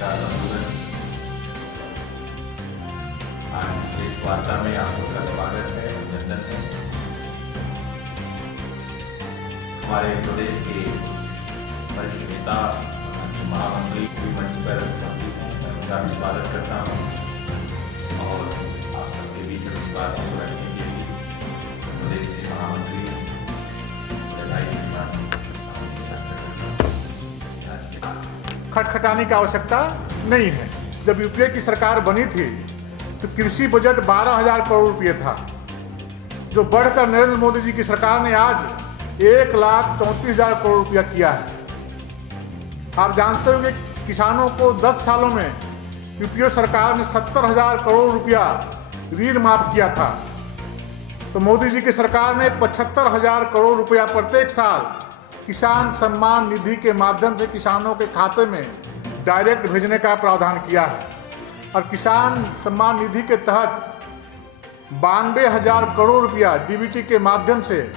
नमस्कार बंधुगण, आज इस वार्ता में आप सबका स्वागत है, अभिनंदन है। हमारे प्रदेश के वरिष्ठ नेता महामंत्री मंच पर उपस्थित हैं, मैं उनका भी स्वागत करता हूँ और आप सबके बीच में बातों को रखने के लिए प्रदेश के महामंत्री खटखटाने की आवश्यकता नहीं है। जब यूपीए की सरकार बनी थी तो कृषि बजट 12,000 करोड़ रुपये था, जो बढ़कर नरेंद्र मोदी जी की सरकार ने आज 1,34,000 करोड़ रुपया किया है। आप जानते हो कि किसानों को 10 सालों में यूपीए सरकार ने 70,000 करोड़ रुपया ऋण माफ किया था, तो मोदी जी की सरकार ने 75,000 करोड़ रुपया प्रत्येक साल किसान सम्मान निधि के माध्यम से किसानों के खाते में डायरेक्ट भेजने का प्रावधान किया है। और किसान सम्मान निधि के तहत 92,000 करोड़ रुपया डीबीटी के माध्यम से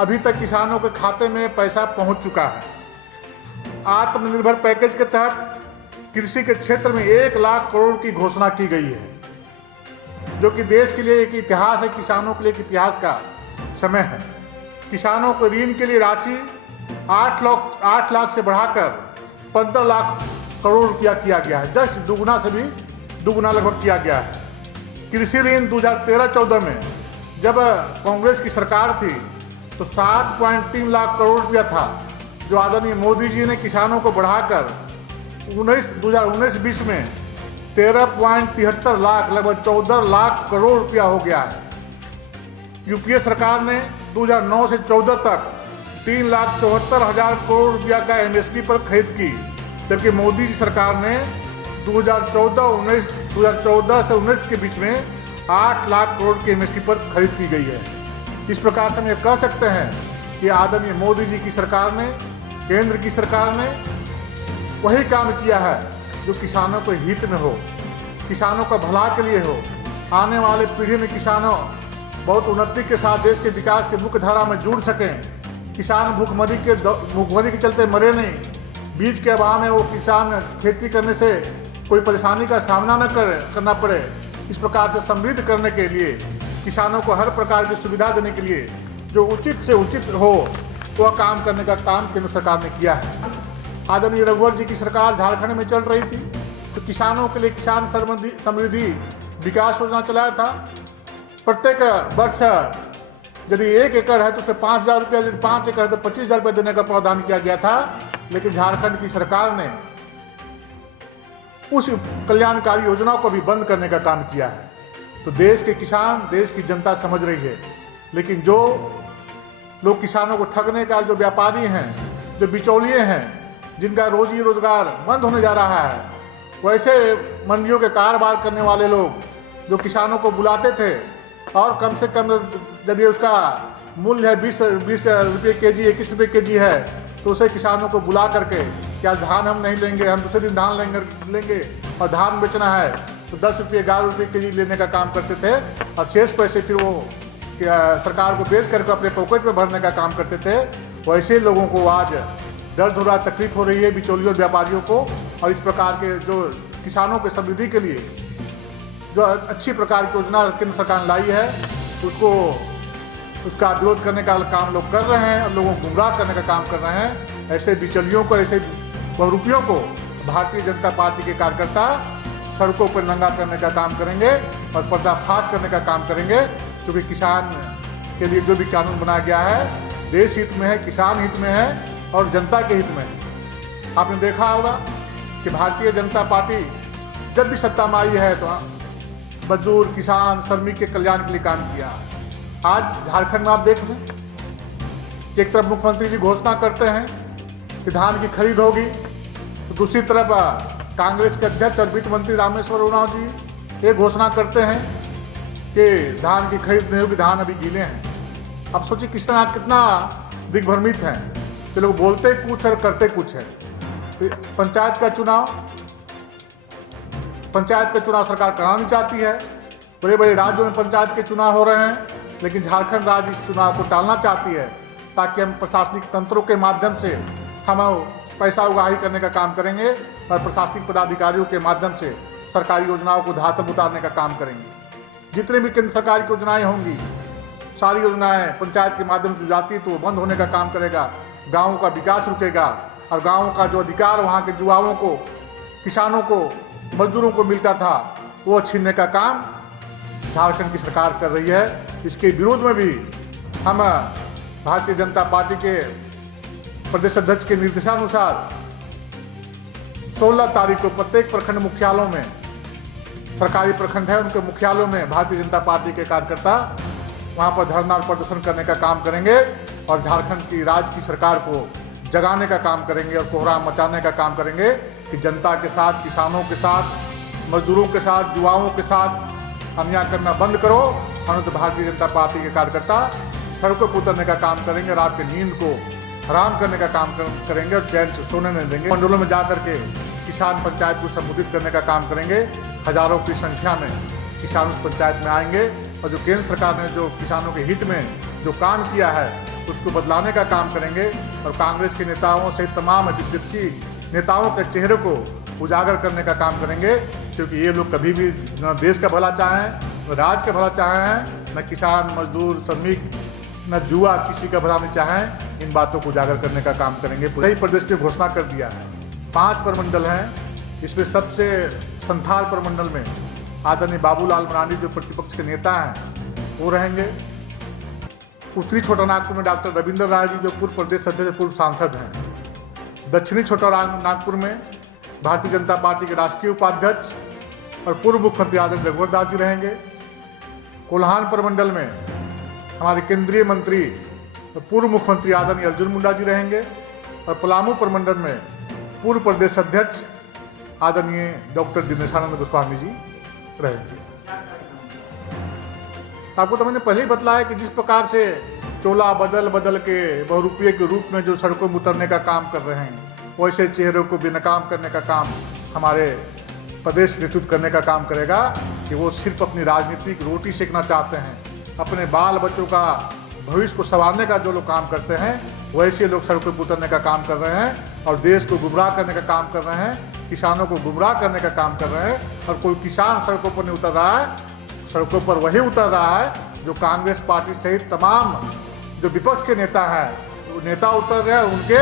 अभी तक किसानों के खाते में पैसा पहुंच चुका है। आत्मनिर्भर पैकेज के तहत कृषि के क्षेत्र में 1 लाख करोड़ की घोषणा की गई है, जो कि देश के लिए एक इतिहास है, किसानों के लिए एक इतिहास का समय है। किसानों को ऋण के लिए राशि 8 लाख से बढ़ाकर 15 लाख करोड़ रुपया किया गया है, जस्ट दुगुना से भी दुगुना लगभग किया गया है। कृषि ऋण 2013-14 में जब कांग्रेस की सरकार थी तो 7.3 लाख करोड़ रुपया था, जो आदरणीय मोदी जी ने किसानों को बढ़ाकर 2019-20 में 13.73 लाख लगभग 14 लाख करोड़ रुपया हो गया है। यूपीए सरकार ने 2009 से 14 तक 3,74,000 करोड़ रुपया का एमएसपी पर खरीद की, जबकि मोदी जी सरकार ने 2014 से 19 के बीच में 8 लाख करोड़ की एमएसपी पर खरीद की गई है। इस प्रकार से हम ये कह सकते हैं कि आदरणीय मोदी जी की सरकार ने, केंद्र की सरकार ने वही काम किया है जो किसानों के हित में हो, किसानों का भला के लिए हो। आने वाले पीढ़ी में किसानों बहुत उन्नति के साथ देश के विकास के मुख्य धारा में जुड़ सकें। किसान भूखमरी के चलते मरे नहीं, बीज के अभाव में वो किसान खेती करने से कोई परेशानी का सामना न करना पड़े। इस प्रकार से समृद्ध करने के लिए, किसानों को हर प्रकार की सुविधा देने के लिए जो उचित से उचित हो वह काम करने का काम केंद्र सरकार ने किया है। आदरणीय रघुवर जी की सरकार झारखंड में चल रही थी तो किसानों के लिए किसान समृद्धि विकास योजना चलाया था। प्रत्येक वर्ष यदि 1 एकड़ है तो उसे 5,000 रुपया, यदि 5 एकड़ है तो 25,000 रुपया देने का प्रावधान किया गया था। लेकिन झारखंड की सरकार ने उस कल्याणकारी योजना को भी बंद करने का काम किया है। तो देश के किसान, देश की जनता समझ रही है, लेकिन जो लोग किसानों को ठगने का, जो व्यापारी हैं, जो बिचौलिए हैं, जिनका रोजी रोजगार बंद होने जा रहा है, वैसे मंडियों के कारोबार करने वाले लोग जो किसानों को बुलाते थे और कम से कम यदि उसका मूल्य है 20 रुपये के जी, 21 रुपये के जी है, तो उसे किसानों को बुला करके क्या धान हम नहीं लेंगे, हम दूसरे दिन धान लेंगे और धान बेचना है तो 10 रुपये 11 रुपये के जी लेने का काम करते थे और शेष पैसे फिर वो सरकार को बेच करके अपने पॉकेट में भरने का काम करते थे। वैसे लोगों को आज दर्द हो रहा, तकलीफ हो रही है, बिचौलियों और व्यापारियों को। और इस प्रकार के जो किसानों के समृद्धि के लिए जो अच्छी प्रकार की योजना केंद्र सरकार ने लाई है, उसका विरोध करने का काम लोग कर रहे हैं और लोगों को गुमराह करने का काम कर रहे हैं। ऐसे बिचौलियों को, ऐसे बहुरूपियों को भारतीय जनता पार्टी के कार्यकर्ता सड़कों पर नंगा करने का काम करेंगे और पर्दाफाश करने का काम करेंगे, क्योंकि किसान के लिए जो भी कानून बनाया गया है देश हित में है, किसान हित में है और जनता के हित में है। आपने देखा होगा कि भारतीय जनता पार्टी जब भी सत्ता में आई है तो मजदूर, किसान, श्रमिक के कल्याण के लिए काम किया। आज झारखंड में आप देख लें, एक तरफ मुख्यमंत्री जी घोषणा करते हैं कि धान की खरीद होगी, तो दूसरी तरफ कांग्रेस के अध्यक्ष और वित्त मंत्री रामेश्वर उरांव जी ये घोषणा करते हैं कि धान की खरीद नहीं होगी, धान अभी गीले हैं। अब सोचिए कितना दिग्भ्रमित हैं कि लोग बोलते कुछ और करते कुछ है। पंचायत का चुनाव सरकार कराना चाहती है। बड़े बड़े राज्यों में पंचायत के चुनाव हो रहे हैं, लेकिन झारखंड राज्य इस चुनाव को टालना चाहती है ताकि हम प्रशासनिक तंत्रों के माध्यम से हम पैसा उगाही करने का काम करेंगे और प्रशासनिक पदाधिकारियों के माध्यम से सरकारी योजनाओं को धरातल पर उतारने का काम करेंगे। जितने भी केंद्र सरकार की योजनाएं होंगी, सारी योजनाएं पंचायत के माध्यम से जाती तो वो बंद होने का काम करेगा। गाँवों का विकास रुकेगा और गाँवों का जो अधिकार वहाँ के युवाओं को, किसानों को, मजदूरों को मिलता था वो छीनने का काम झारखंड की सरकार कर रही है। इसके विरोध में भी हम भारतीय जनता पार्टी के प्रदेश अध्यक्ष के निर्देशानुसार 16 तारीख को प्रत्येक प्रखंड मुख्यालयों में, सरकारी प्रखंड है उनके मुख्यालयों में भारतीय जनता पार्टी के कार्यकर्ता वहां पर धरना और प्रदर्शन करने का काम करेंगे और झारखंड की राज्य की सरकार को जगाने का काम करेंगे और कोहराम मचाने का काम करेंगे कि जनता के साथ, किसानों के साथ, मजदूरों के साथ, युवाओं के साथ अन्याय करना बंद करो। अन्यथा भारतीय जनता पार्टी के कार्यकर्ता सड़कों पर उतरने का काम करेंगे और आपकी नींद को हराम करने का काम करेंगे और चैन से सोने नहीं देंगे। मंडलों में जाकर के किसान पंचायत को संबोधित करने का काम करेंगे। हजारों की संख्या में किसान उस पंचायत में आएंगे और जो केंद्र सरकार ने जो किसानों के हित में जो काम किया है उसको बदलाने का काम करेंगे और कांग्रेस के नेताओं से तमाम विपक्षी नेताओं के चेहरे को उजागर करने का काम करेंगे, क्योंकि ये लोग कभी भी न देश का भला चाहें, न राज्य का भला चाहें, न किसान, मजदूर, श्रमिक, न युवा किसी का भला नहीं चाहें। इन बातों को उजागर करने का काम करेंगे। पूरे प्रदेश ने घोषणा कर दिया है, 5 प्रमंडल हैं। इसमें सबसे संथाल प्रमंडल में आदरणीय बाबूलाल मरांडी जो प्रतिपक्ष के नेता हैं वो रहेंगे। उत्तरी छोटानागपुर में डॉक्टर रविंद्र राय जी जो पूर्व प्रदेश अध्यक्ष, पूर्व सांसद हैं। दक्षिणी छोटानागपुर में भारतीय जनता पार्टी के राष्ट्रीय उपाध्यक्ष और पूर्व मुख्यमंत्री आदरणीय रघुवर दास जी रहेंगे। कोल्हान प्रमंडल में हमारे केंद्रीय मंत्री पूर्व मुख्यमंत्री आदरणीय अर्जुन मुंडा जी रहेंगे और पलामू प्रमंडल में पूर्व प्रदेश अध्यक्ष आदरणीय डॉक्टर दिनेशानंद गोस्वामी जी रहेंगे। आपको तो मैंने पहले ही बतलाया कि जिस प्रकार से चोला बदल बदल के बहुरूपये के रूप में जो सड़कों में उतरने का काम कर रहे हैं, वैसे चेहरों को बेनकाम करने का काम हमारे प्रदेश नेतृत्व करने का काम करेगा कि वो सिर्फ अपनी राजनीतिक रोटी सेकना चाहते हैं। अपने बाल बच्चों का भविष्य को संवारने का जो लोग काम करते हैं वैसे लोग सड़कों पर उतरने का काम कर रहे हैं और देश को गुमराह करने का काम कर रहे हैं, किसानों को गुमराह करने का काम कर रहे हैं। और कोई किसान सड़कों पर नहीं उतर रहा है, सड़कों पर वही उतर रहा है जो कांग्रेस पार्टी सहित तमाम जो विपक्ष के नेता हैं, वो नेता उतर रहे हैं, उनके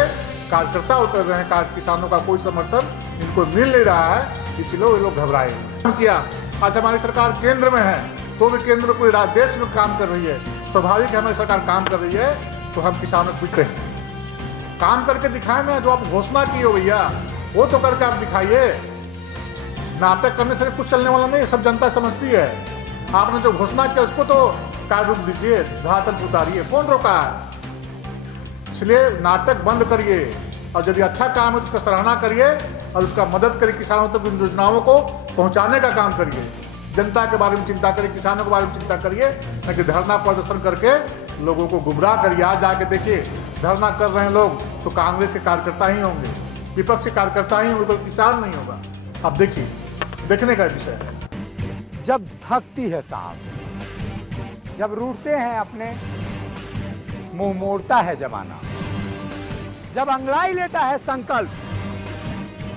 कार्यकर्ता उतर रहे हैं। किसानों का कोई समर्थन इनको मिल नहीं रहा है, इसलिए वो लोग घबराए किया। आज हमारी सरकार केंद्र में है तो भी केंद्र में पूरे देश में काम कर रही है। स्वाभाविक है हमारी सरकार काम कर रही है तो हम किसानों को पीटते हैं। काम करके दिखाए ना, जो आप घोषणा की हो भैया वो तो करके आप दिखाइए। नाटक करने से कुछ चलने वाला नहीं, सब जनता समझती है। आपने जो घोषणा किया उसको तो कार्य रूप दीजिए, धरातल पर उतारिए। कौन रोका है? इसलिए नाटक बंद करिए और यदि अच्छा काम है उसका सराहना करिए और उसका मदद करिए। किसानों तक उन योजनाओं को पहुंचाने का काम करिए। जनता के बारे में चिंता करिए, किसानों के बारे में चिंता करिए, न कि धरना प्रदर्शन करके लोगों को गुमराह करिए। आज जाके देखिए धरना कर रहे हैं लोग तो कांग्रेस के कार्यकर्ता ही होंगे, विपक्ष के कार्यकर्ता ही होंगे, कोई किसान नहीं होगा। अब देखिए, देखने का विषय है। जब थकती है सांस, जब रूठते हैं अपने, मुंह मोड़ता है जमाना, जब अंगड़ाई लेता है संकल्प,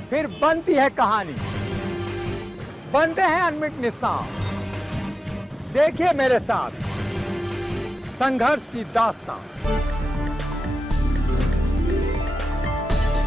फिर बनती है कहानी, बनते हैं अनमिट निशान। देखिए मेरे साथ संघर्ष की दास्तां।